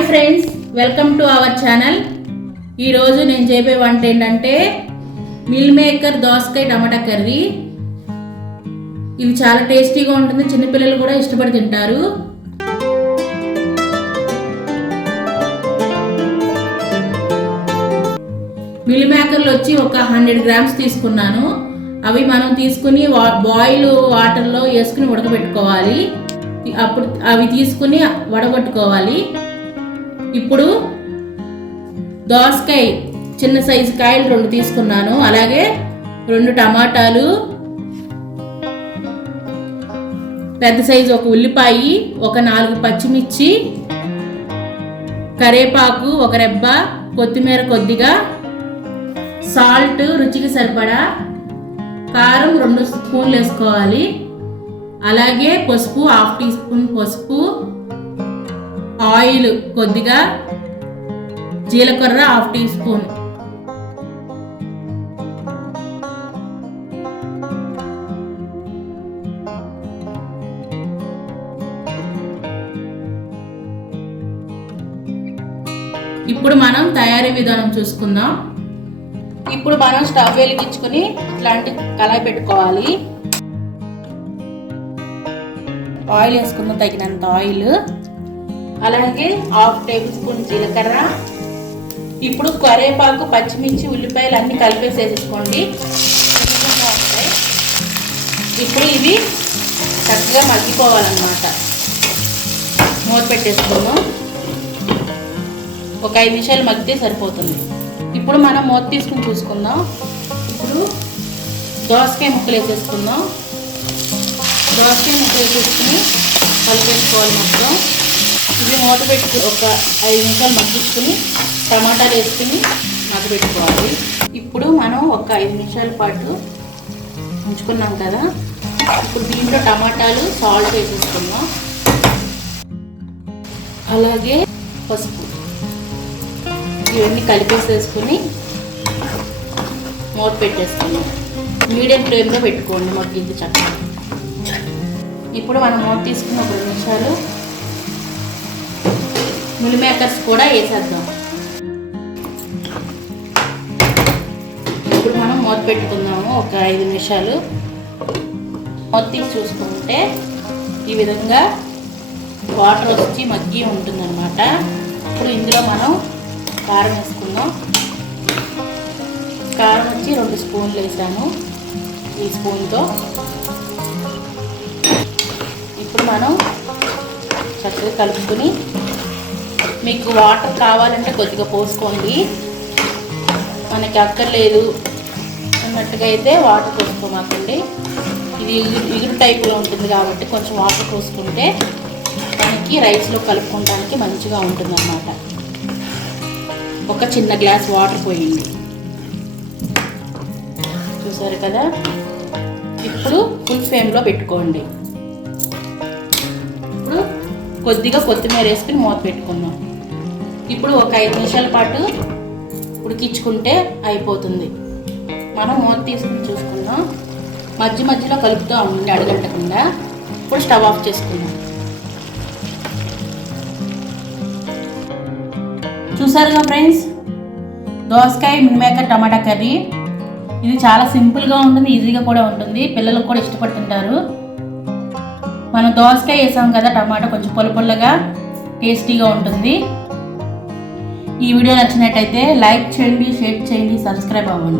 Hi friends, welcome to our channel. ఈరోజు నేను చేయబోయే వంట ఏంటంటే మిల్ మేకర్ దోసకాయ టమాటా కర్రీ. ఇది చాలా టేస్టీగా ఉంటుంది, చిన్నపిల్లలు కూడా ఇష్టపడి తింటారు. మిల్ మేకర్లు వచ్చి ఒక 100 గ్రామ్స్ తీసుకున్నాను. అవి మనం తీసుకుని బాయిల్ వాటర్లో వేసుకుని ఉడకబెట్టుకోవాలి. అప్పుడు అవి తీసుకుని వడగొట్టుకోవాలి. ఇప్పుడు దోసకాయ చిన్న సైజు కాయలు 2 తీసుకున్నాను. అలాగే 2 టమాటాలు, పెద్ద సైజు ఒక ఉల్లిపాయ, ఒక 4 పచ్చిమిర్చి, కరివేపాకు ఒక రెబ్బ, కొత్తిమీర కొద్దిగా, సాల్ట్ రుచికి సరిపడా, కారం 2 స్పూన్లు వేసుకోవాలి. అలాగే పసుపు 1/2 టీ స్పూన్ పసుపు, ఆయిల్ కొద్దిగా, జీలకర్ర 1/2 టీ స్పూన్. ఇప్పుడు మనం తయారీ విధానం చూసుకుందాం. ఇప్పుడు మనం స్టవ్ వెలిగించుకొని ఇట్లాంటి కళాయి పెట్టుకోవాలి. ఆయిల్ వేసుకుందాం, తగినంత ఆయిల్. అలాగే 1/2 టేబుల్ స్పూన్ జీలకర్ర. ఇప్పుడు కరివేపాకు, పచ్చిమిర్చి, ఉల్లిపాయలు అన్నీ కలిపేసేసుకోండి. ఇప్పుడు ఇవి చక్కగా మగ్గిపోవాలన్నమాట. మూత పెట్టేసుకుందాం. ఒక 5 నిమిషాలు మగ్గితే సరిపోతుంది. ఇప్పుడు మనం మూత తీసుకుని చూసుకుందాం. ఇప్పుడు దోసకాయ ముక్కలు వేసేసుకుందాం. దోసకాయ ముక్కలు వేసుకుని కలిపేసుకోవాలి మొత్తం. ఇవి మూత పెట్టి ఒక 5 నిమిషాలు మగ్గించుకుని టమాటాలు వేసుకుని మగ్గబెట్టుకోవాలి. ఇప్పుడు మనం ఒక 5 నిమిషాల పాటు ఉంచుకున్నాం కదా. ఇప్పుడు దీంట్లో టమాటాలు, సాల్ట్ వేసేసుకుందాం. అలాగే పసుపు, ఇవన్నీ కలిపేసేసుకుని మూత పెట్టేసుకున్నాం. మీడియం ఫ్లేమ్లో పెట్టుకోండి, మగ్గిద్ది చక్కగా. ఇప్పుడు మనం మూత తీసుకున్న 2 నిమిషాలు మిల్ మేకర్స్ కూడా వేసేద్దాం. ఇప్పుడు మనం మూత పెట్టుకుందాము ఒక 5 నిమిషాలు. మూత తీసి చూసుకుంటే ఈ విధంగా వాటర్ వచ్చి మగ్గి ఉంటుందన్నమాట. ఇప్పుడు ఇందులో మనం కారం వేసుకుందాం. కారం వచ్చి 2 స్పూన్లు వేసాను ఈ స్పూన్తో. ఇప్పుడు మనం చక్కగా కలుపుకొని, మీకు వాటర్ కావాలంటే కొద్దిగా పోసుకోండి, మనకి అక్కర్లేదు అన్నట్టుగా అయితే వాటర్ పోసుకోమాకండి. ఇది ఇగురు టైపులో ఉంటుంది కాబట్టి కొంచెం వాటర్ పోసుకుంటే మనకి రైస్లో కలుపుకోవడానికి మంచిగా ఉంటుంది అన్నమాట. ఒక చిన్న గ్లాస్ వాటర్ పోయింది, చూసారు కదా. ఇప్పుడు ఫుల్ ఫ్లేమ్లో పెట్టుకోండి. ఇప్పుడు కొద్దిగా కొత్తిమీర వేసుకుని మూత పెట్టుకుందాం. ఇప్పుడు ఒక 5 నిమిషాల పాటు ఉడికించుకుంటే అయిపోతుంది. మనం మూత తీసుకుని చూసుకుందాం. మధ్య మధ్యలో కలుపుతూ ఉండి అడగంటకుండా. ఇప్పుడు స్టవ్ ఆఫ్ చేసుకుందాం. చూసారుగా ఫ్రెండ్స్, దోసకాయ మిల్ మేకర్ టమాటా కర్రీ. ఇది చాలా సింపుల్గా ఉంటుంది, ఈజీగా కూడా ఉంటుంది, పిల్లలకు కూడా ఇష్టపడుతుంటారు. మనం దోసకాయ వేసాం కదా, టమాటా కొంచెం పొలపొల్లగా టేస్టీగా ఉంటుంది. ఈ వీడియో నచ్చినట్టయితే లైక్ చేయండి, షేర్ చేయండి, సబ్స్క్రైబ్ అవ్వండి.